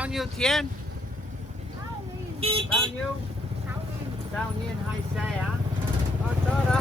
Bao nhiêu tiền? Bao nhiêu? 6.000 hai xe hả? Tốt đó.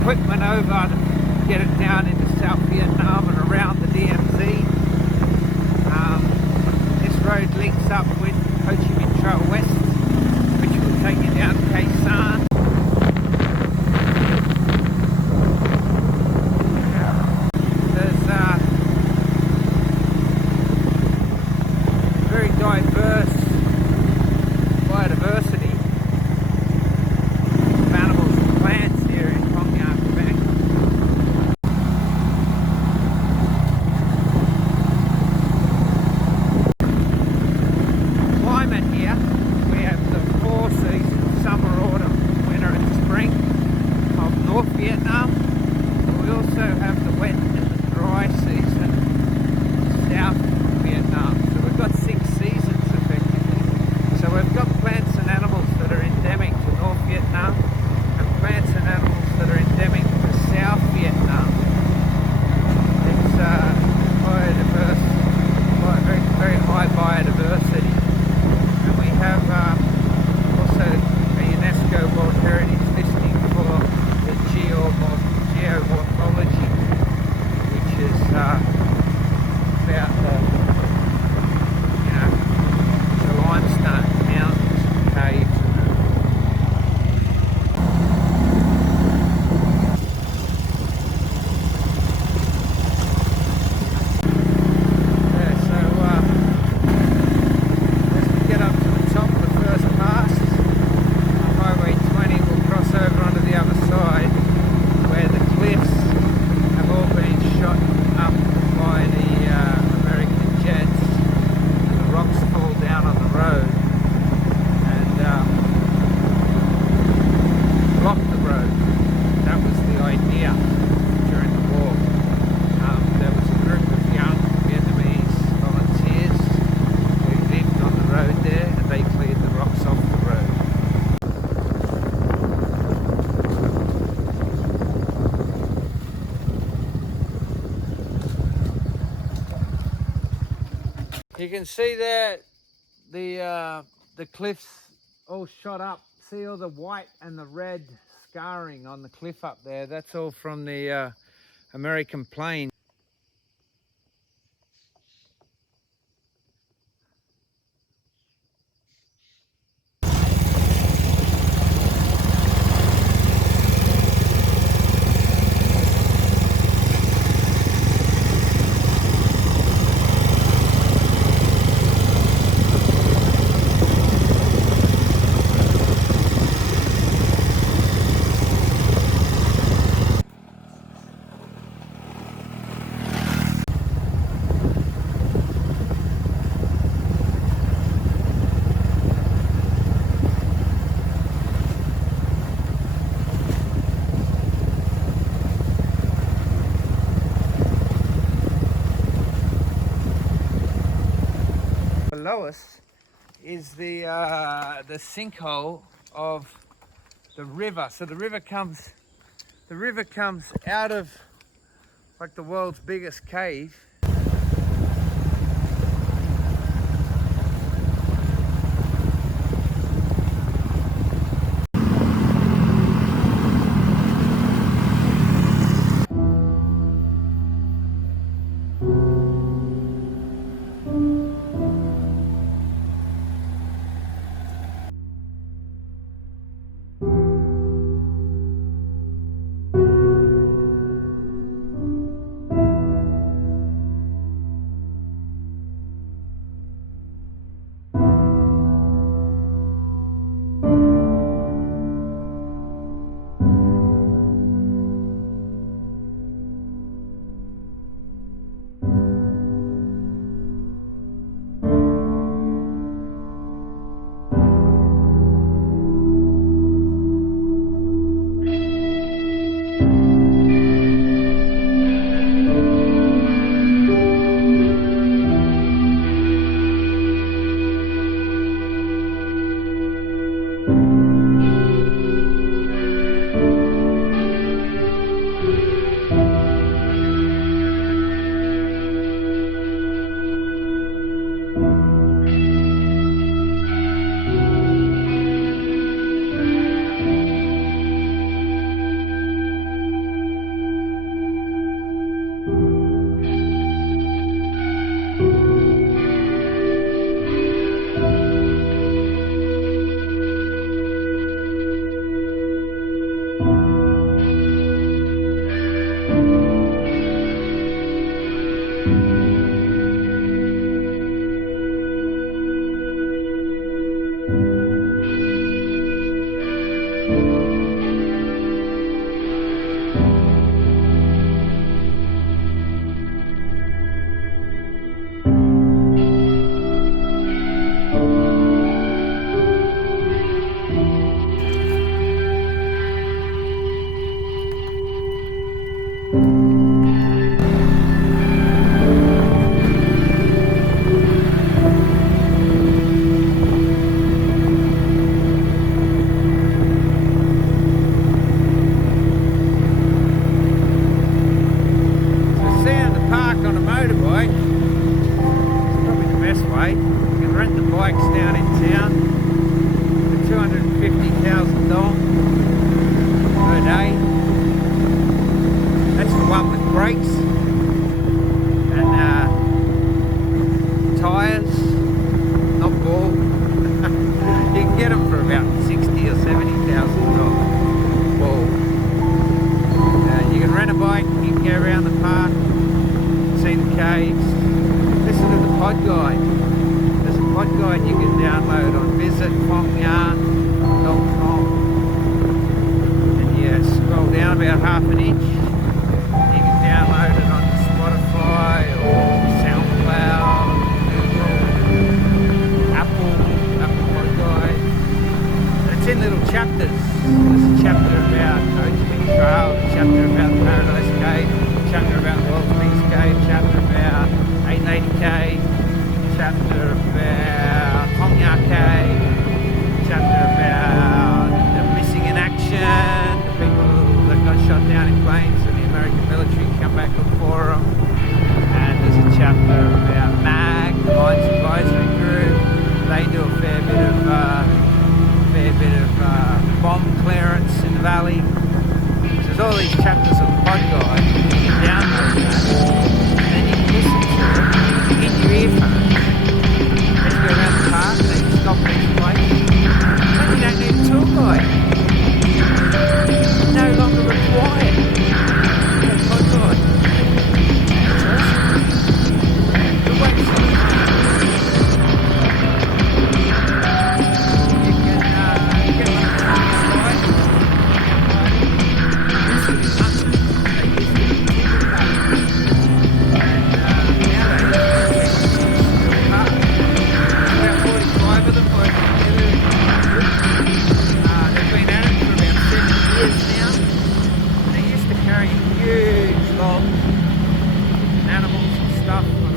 Equipment over to get it down into South Vietnam and around the DMZ. This road links up with Ho Chi Minh Trail West, which will take you down to Khe Sanh. There's very diverse biodiversity of animals and plants here in Phong Nha, Quebec. Climate here, we have the 4 seasons: summer, autumn, winter and spring of North Vietnam. But we also have the wet and the dry season of South Vietnam. So we've got 6 seasons effectively. So we've got plants and animals that are endemic to North Vietnam and plants and animals that are endemic to South Vietnam. It's biodiverse, very, very high biodiversity. And we have also a UNESCO World Heritage listing for the geomorphology You can see there the cliffs all shot up. See all the white and the red scarring on the cliff up there? That's all from the American plane. Below us is the sinkhole of the river. So the river comes out of like the world's biggest cave. Download on visit Phong Nha.com, and yeah, scroll down about half an inch. You can download it on Spotify or SoundCloud, Google, Apple Podcast. And it's in little chapters. There's a chapter about Ocean Trail, a chapter about Paradise Cave, a chapter about the world's biggest cave, a chapter about 880 Cave, chapter about Phong Nha Cave, chapter about the missing in action, the people that got shot down in planes.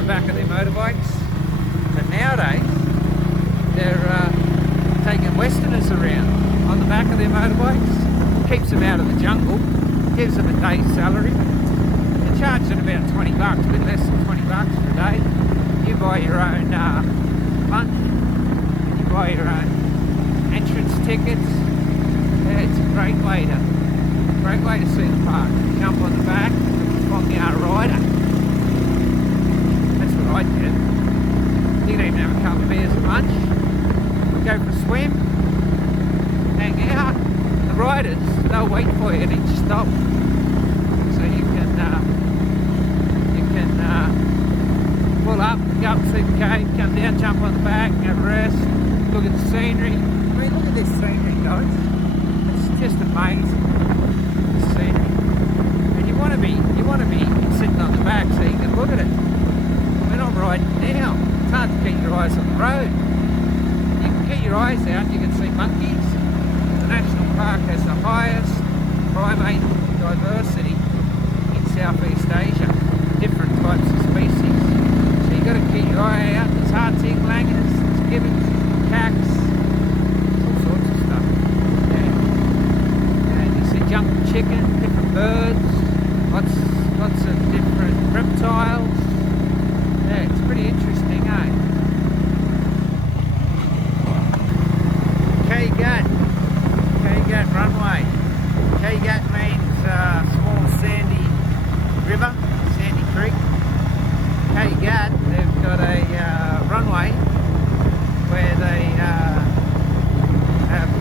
the back of their motorbikes. But nowadays, they're taking Westerners around on the back of their motorbikes. Keeps them out of the jungle, gives them a day's salary. They're charging about 20 bucks, a bit less than 20 bucks for a day. You buy your own lunch, and you buy your own entrance tickets. Yeah, it's a great way to see the park. Jump on the back of the Phong Nha Area. That's what I did. You can even have a couple of beers at lunch, go for a swim, hang out. The riders, they'll wait for you at each stop, so you can pull up, go up, see the cave, come down, jump on the back, have a rest, look at the scenery. I mean, look at this scenery, guys. It's just amazing, the scenery. And you want to be sitting on the back so you can look at it. We're not riding now. It's hard to keep your eyes on the road. You can get your eyes out, you can see monkeys. The national park has the highest primate diversity in Southeast Asia, different types of species. So you've got to keep your eye out. There's harting langurs, there's gibbons, cats, all sorts of stuff. Yeah. And you see jumping chicken, different birds, lots of different reptiles. Yeah, it's pretty interesting, eh? K-Gat runway. K-Gat means small sandy river, sandy creek. K-Gat, they've got a runway where they have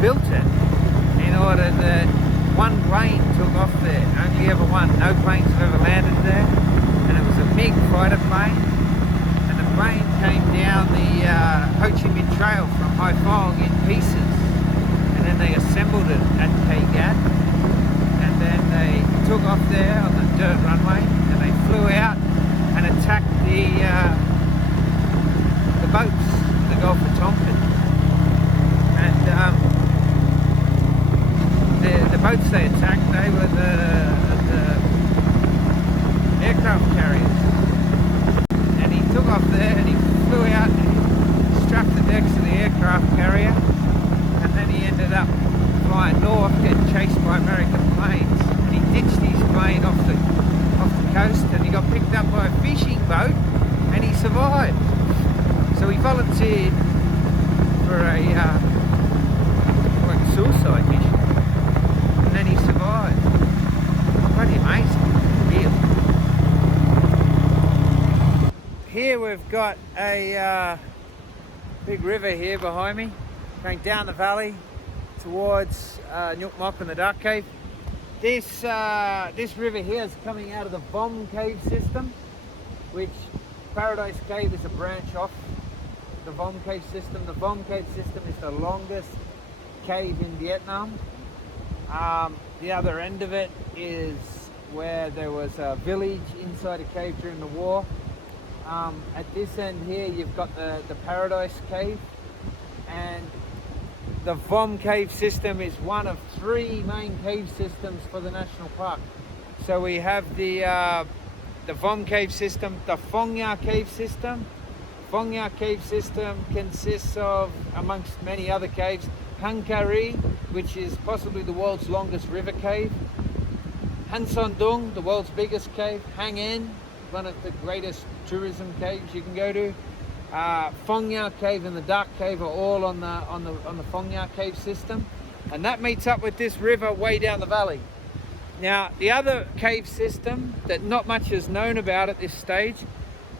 built it in order that one plane took off there. Only ever one. No planes have ever landed there. And it was a MiG fighter plane. And the plane came down the Ho Chi Minh Trail from Haiphong in pieces. And then they assembled it at K-Gat. And then they took off there on the dirt runway. And they flew out and attacked the boats in the Gulf of Tonkin. And the boats they attacked, they were the aircraft carriers. And he took off there and he flew out and he struck the decks of the aircraft carrier, and then he ended up flying north, getting chased by American planes. And he ditched his plane off the coast, and he got picked up by a fishing boat, and he survived. So he volunteered for a suicide mission, and then he survived. Pretty amazing. Real. Here we've got a big river here behind me, going down the valley towards Nhúc Mok and the Dark Cave. This river here is coming out of the Vom Cave system, which Paradise Cave is a branch off the Vom Cave system. The Vom Cave system is the longest cave in Vietnam. The other end of it is where there was a village inside a cave during the war. At this end here you've got the Paradise Cave, and the Vom Cave system is one of three main cave systems for the national park. So we have the Vom Cave system, the Phong Nha Cave system. Phong Nha Cave system consists of, amongst many other caves, Hang Kari, which is possibly the world's longest river cave, Han Son Dung, the world's biggest cave, Hang En, one of the greatest tourism caves you can go to. Phong Nha Cave and the Dark Cave are all on the Phong Nha Cave system, and that meets up with this river way down the valley. Now, the other cave system that not much is known about at this stage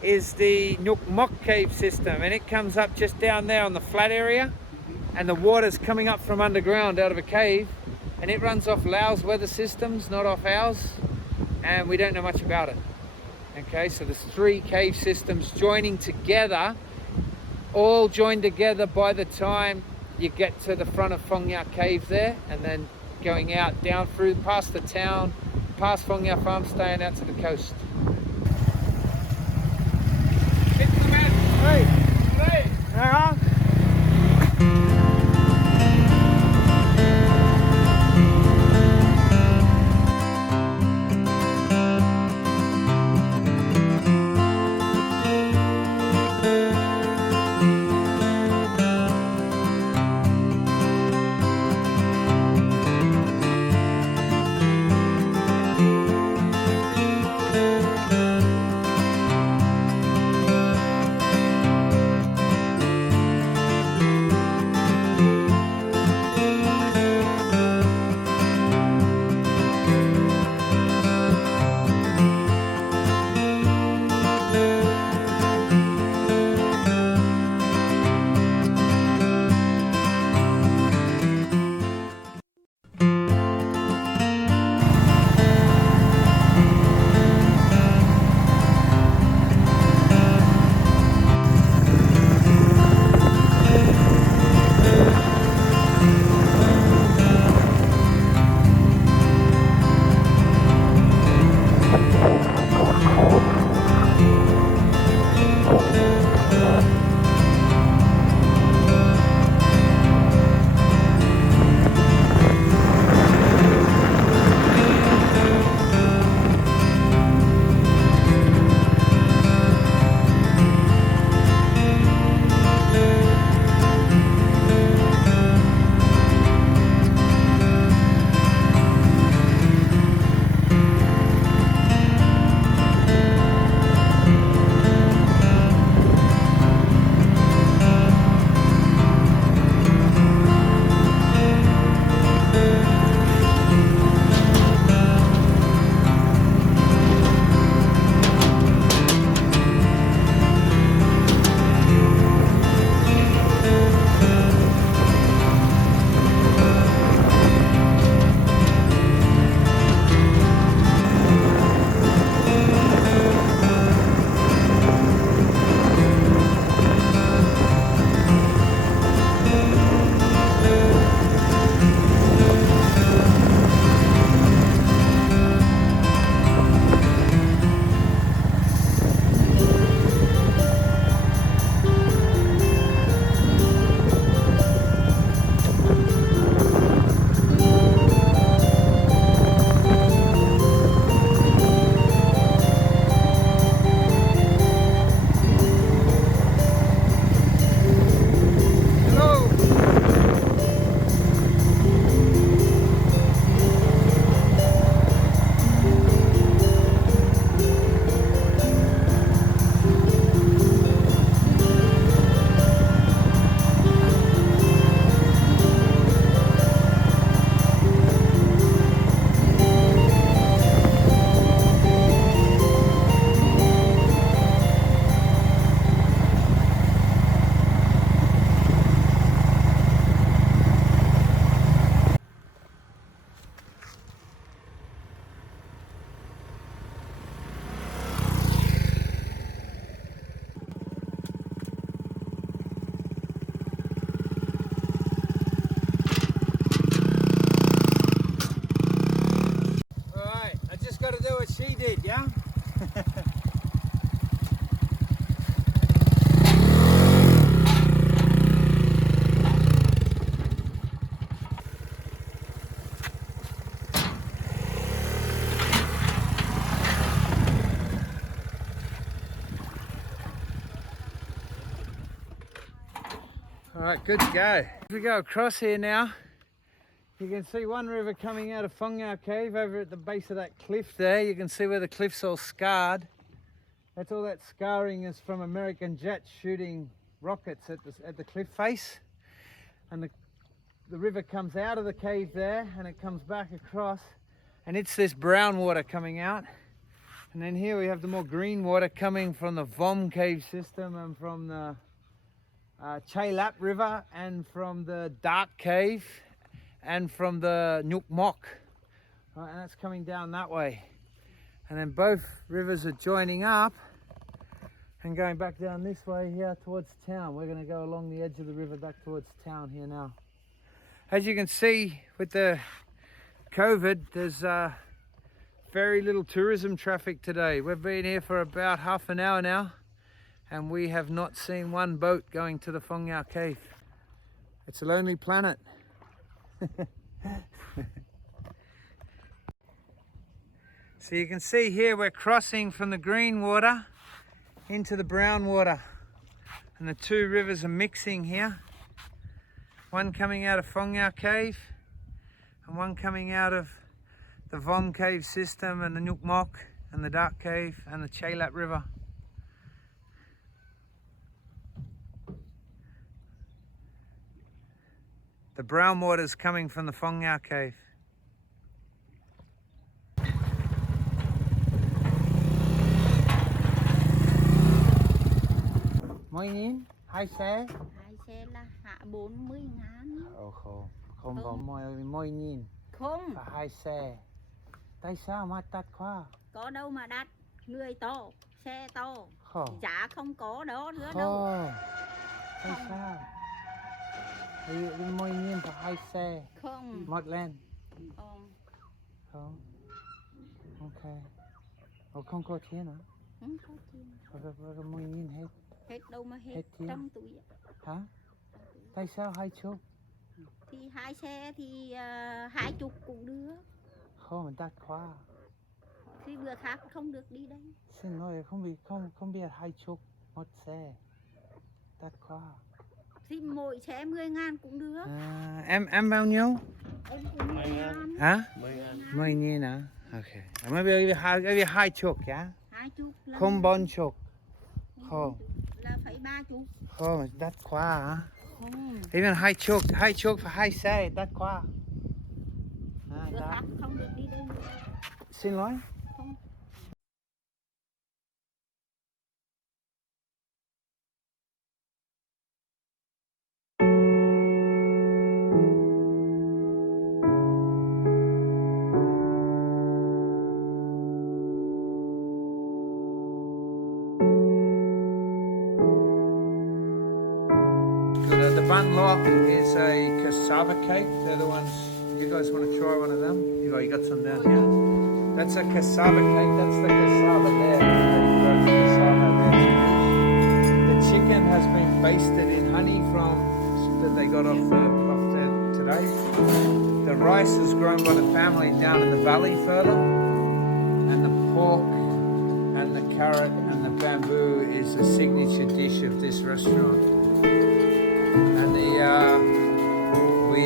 is the Nhúc Mok Cave system, and it comes up just down there on the flat area, and the water's coming up from underground out of a cave, and it runs off Laos weather systems, not off ours, and we don't know much about it. Okay, so there's three cave systems joining together, all joined together by the time you get to the front of Phong Nha Cave there, and then going out down through past the town, past Phong Nha Farm, staying out to the coast. Hey, hey, got to do what she did, yeah? Alright, good to go. As we go across here now, you can see one river coming out of Phong Nha Cave over at the base of that cliff there. You can see where the cliff's all scarred. That's all that scarring is from American jets shooting rockets at the cliff face. And the river comes out of the cave there and it comes back across. And it's this brown water coming out. And then here we have the more green water coming from the Vom cave system and from the Chaylap River and from the Dark Cave and from the Nhục Mok. Right, and that's coming down that way. And then both rivers are joining up and going back down this way here towards town. We're going to go along the edge of the river back towards town here now. As you can see with the COVID, there's very little tourism traffic today. We've been here for about half an hour now and we have not seen one boat going to the Phong Nha Cave. It's a lonely planet. So you can see here we're crossing from the green water into the brown water. And the two rivers are mixing here. One coming out of Phong Nha Cave and one coming out of the Vom Cave system and the Nhục Mok and the Dark Cave and the Chaylap River. The brown water is coming from the Phong Nha Cave. Mấy nghìn? Hai xe? Hai xe là hạ 40.000. Không, không có mấy nghìn. Không. Hai xe. Tại sao mà đắt quá? Có đâu mà đắt. Người to, xe to. Không. Giá không có đó nữa đâu. Không. Tại sao? Mấy nghìn phải hai xe. Không. Một lên. Không. Không. Ok. Không có tiền hả? Không có tiền. Mấy nghìn hết. Hết đâu mà hết. Hết tiền. Trong túi. Hả? Tại sao 20? Thì hai xe thì 20 cũng được. Không, mình đắt quá. Thì bữa khác không được đi đây. Xin lỗi, không biết 20 một xe. Đắt quá. Thì mỗi xe 10.000 cũng được. À, em bao nhiêu? Em cũng 10.000. Hả? 10.000. 10.000 hả? Ok. Maybe 20 yeah? 20 là Không 40. Không. là phải 30. Không, đắt quá hả? Không. Even 20 phải hai xe, đắt quá. À, Bữa đắt. khác không được đi đây nữa. Xin lỗi. Không. The bun lock is a cassava cake. They're the ones, you guys want to try one of them? You got some down here. That's a cassava cake. That's the cassava there. They grow the cassava there. The chicken has been basted in honey from that they got off there today. The rice is grown by the family down in the valley further, and the pork and the carrot and the bamboo is a signature dish of this restaurant. And we